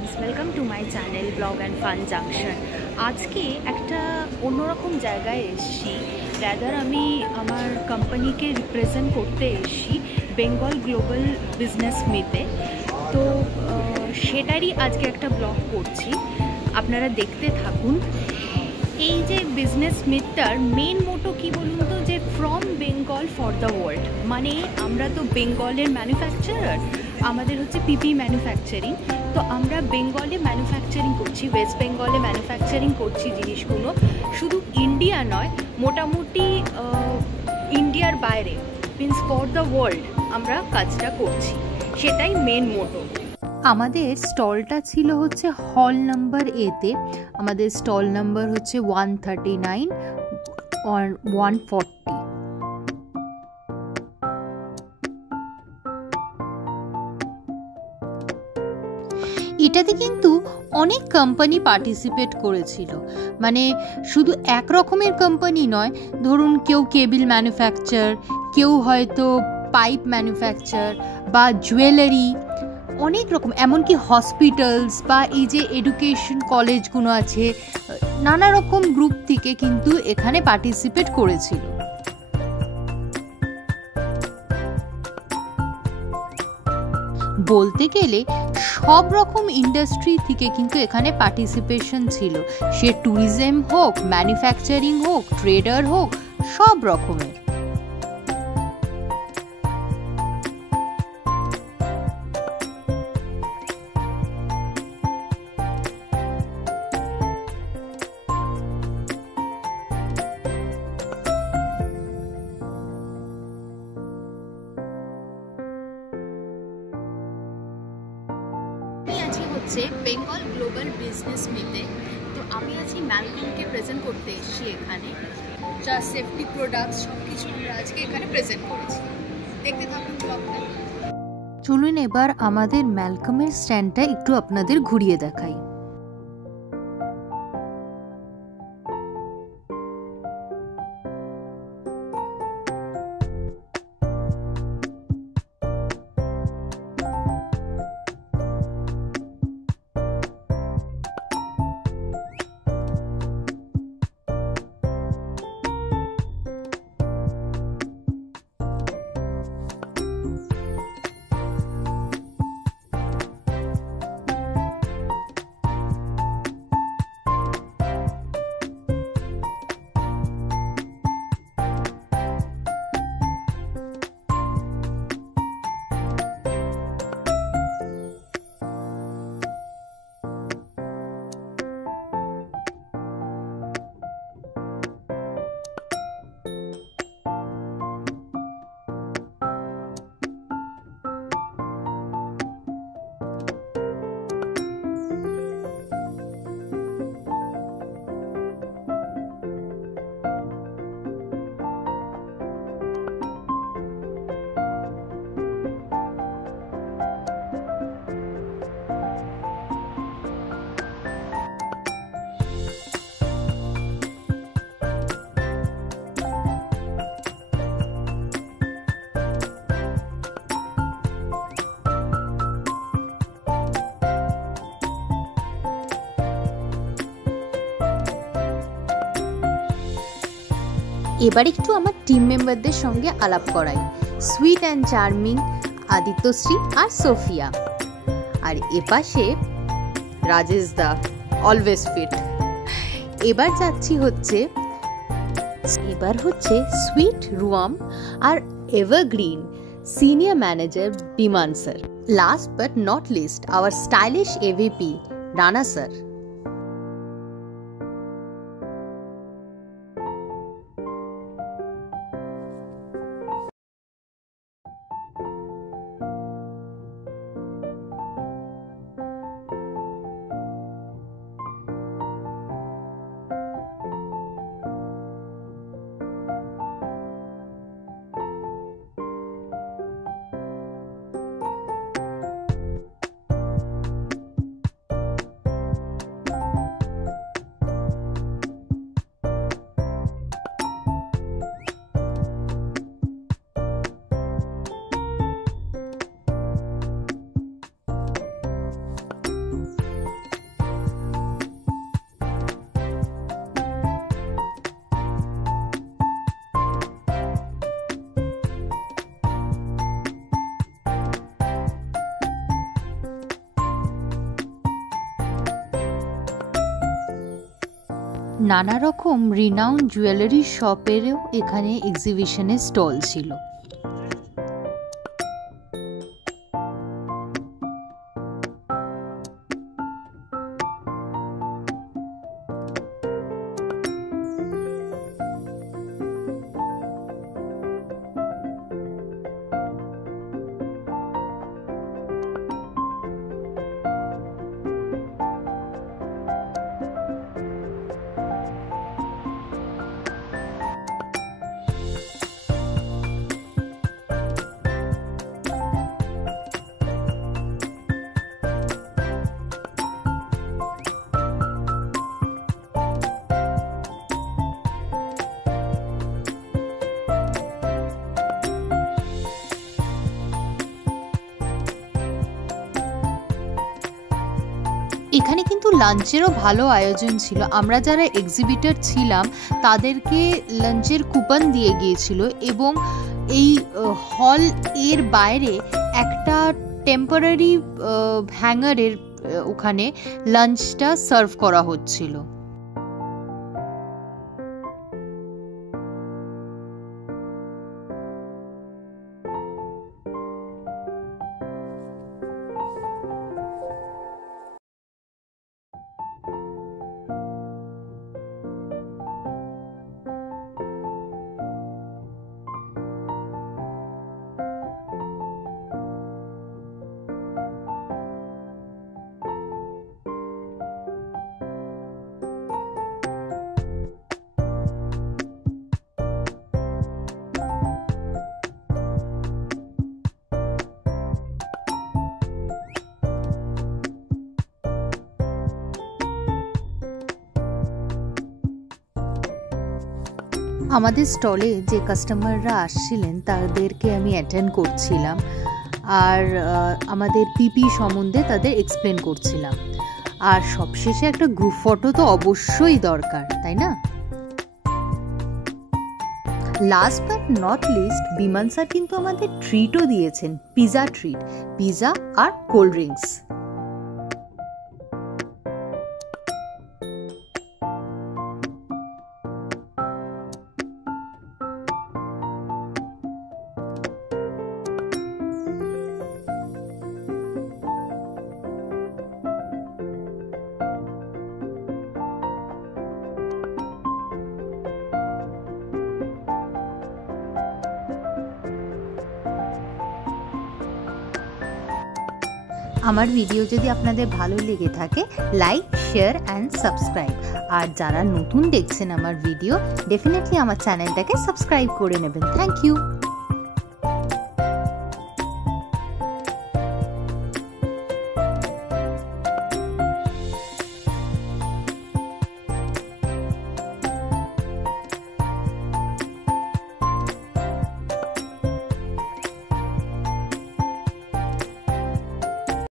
Friends, welcome to my channel blog and fun junction. আজকে একটা অন্যরকম জায়গায় এসেছি। রাদার আমি আমার কোম্পানিকে রিপ্রেজেন্ট করতে এসেছি বেঙ্গল গ্লোবাল বিজনেস মিটে। তো সেটারই আজকে একটা ব্লগ করছি, আপনারা দেখতে থাকুন। এই যে বিজনেস মিটটার মেন মোটো কি বলুন তো, যে ফ্রম বেঙ্গল ফর দ্য ওয়ার্ল্ড। মানে আমরা তো বেঙ্গলের ম্যানুফ্যাকচারার, আমাদের হচ্ছে পিপি ম্যানুফ্যাকচারিং। তো আমরা বেঙ্গলে ম্যানুফ্যাকচারিং করছি, ওয়েস্ট বেঙ্গলে ম্যানুফ্যাকচারিং করছি জিনিসগুলো। শুধু ইন্ডিয়া নয়, মোটামুটি ইন্ডিয়ার বাইরে মিন্স ফর দ্য ওয়ার্ল্ড আমরা কাজটা করছি, সেটাই মেন মোটো। আমাদের স্টলটা ছিল হচ্ছে হল নাম্বার এতে। আমাদের স্টল নাম্বার হচ্ছে 139 or 140। এটাতে কিন্তু অনেক কোম্পানি পার্টিসিপেট করেছিল। মানে শুধু এক রকমের কোম্পানি নয়, ধরুন কেউ কেবল ম্যানুফ্যাকচার, কেউ হয়তো পাইপ ম্যানুফ্যাকচার বা জুয়েলারি, অনেক রকম, এমনকি হসপিটালস বা এই যে এডুকেশন কলেজগুলো আছে, নানা রকম গ্রুপ থেকে কিন্তু এখানে পার্টিসিপেট করেছিল। বলতে গেলে সব রকম ইন্ডাস্ট্রি থেকে কিন্তু এখানে পার্টিসিপেশন ছিল, সে ট্যুরিজম হোক, ম্যানুফ্যাকচারিং হোক, ট্রেডার হোক, সব রকমের। হচ্ছে বেঙ্গল গ্লোবাল বিজনেস মিটে। তো আমি আছি ম্যালকমকে প্রেজেন্ট করতে এসেছি এখানে। যা সেফটি প্রোডাক্টস সব কিছু আমরা আজকে এখানে প্রেজেন্ট করেছি, দেখতে থাকুন ব্লগটা। চলুন এবার আমাদের ম্যালকমের স্ট্যান্ডটা একটু আপনাদের ঘুরিয়ে দেখাই। এবার একটু আমার টিম মেম্বারদের সঙ্গে আলাপ করাই। সুইট অ্যান্ড চার্মিং আদিত্যশ্রী আর সোফিয়া, আর এপাশে রাজেশ দা, অলওয়েজ ফিট। এবার হচ্ছে সুইট রুয়াম আর evergreen senior manager Biman sir. Last but not least our stylish AVP Rana sir. নানা রকম রিনাউন্ড জুয়েলারি শপেরও এখানে এক্সিবিশনের স্টল ছিল। এখানে কিন্তু লাঞ্চেরও ভালো আয়োজন ছিল। আমরা যারা এক্সিবিটর ছিলাম তাদেরকে লাঞ্চের কুপন দিয়ে গিয়েছিল এবং এই হল এর বাইরে একটা টেম্পোরারি হ্যাঙ্গারের ওখানে লাঞ্চটা সার্ভ করা হচ্ছিল। আমাদের স্টলে যে কাস্টমাররা আসছিলেন তাদেরকে আমি অ্যাটেন্ড করছিলাম আর আমাদের পিপি সম্বন্ধে তাদের এক্সপ্লেন করছিলাম। আর সবশেষে একটা গ্রুপ ফটো তো অবশ্যই দরকার, তাই না? লাস্ট বাট নট লিস্ট বিমান স্যার কিন্তু আমাদের ট্রিটও দিয়েছেন, পিজা ট্রিট, পিজা আর কোল্ড ড্রিঙ্কস। আমার ভিডিও যদি আপনাদের ভালো লেগে থাকে লাইক, শেয়ার অ্যান্ড সাবস্ক্রাইব। আর যারা নতুন দেখছেন আমার ভিডিও, ডেফিনেটলি আমার চ্যানেলটাকে সাবস্ক্রাইব করে নেবেন। Thank you.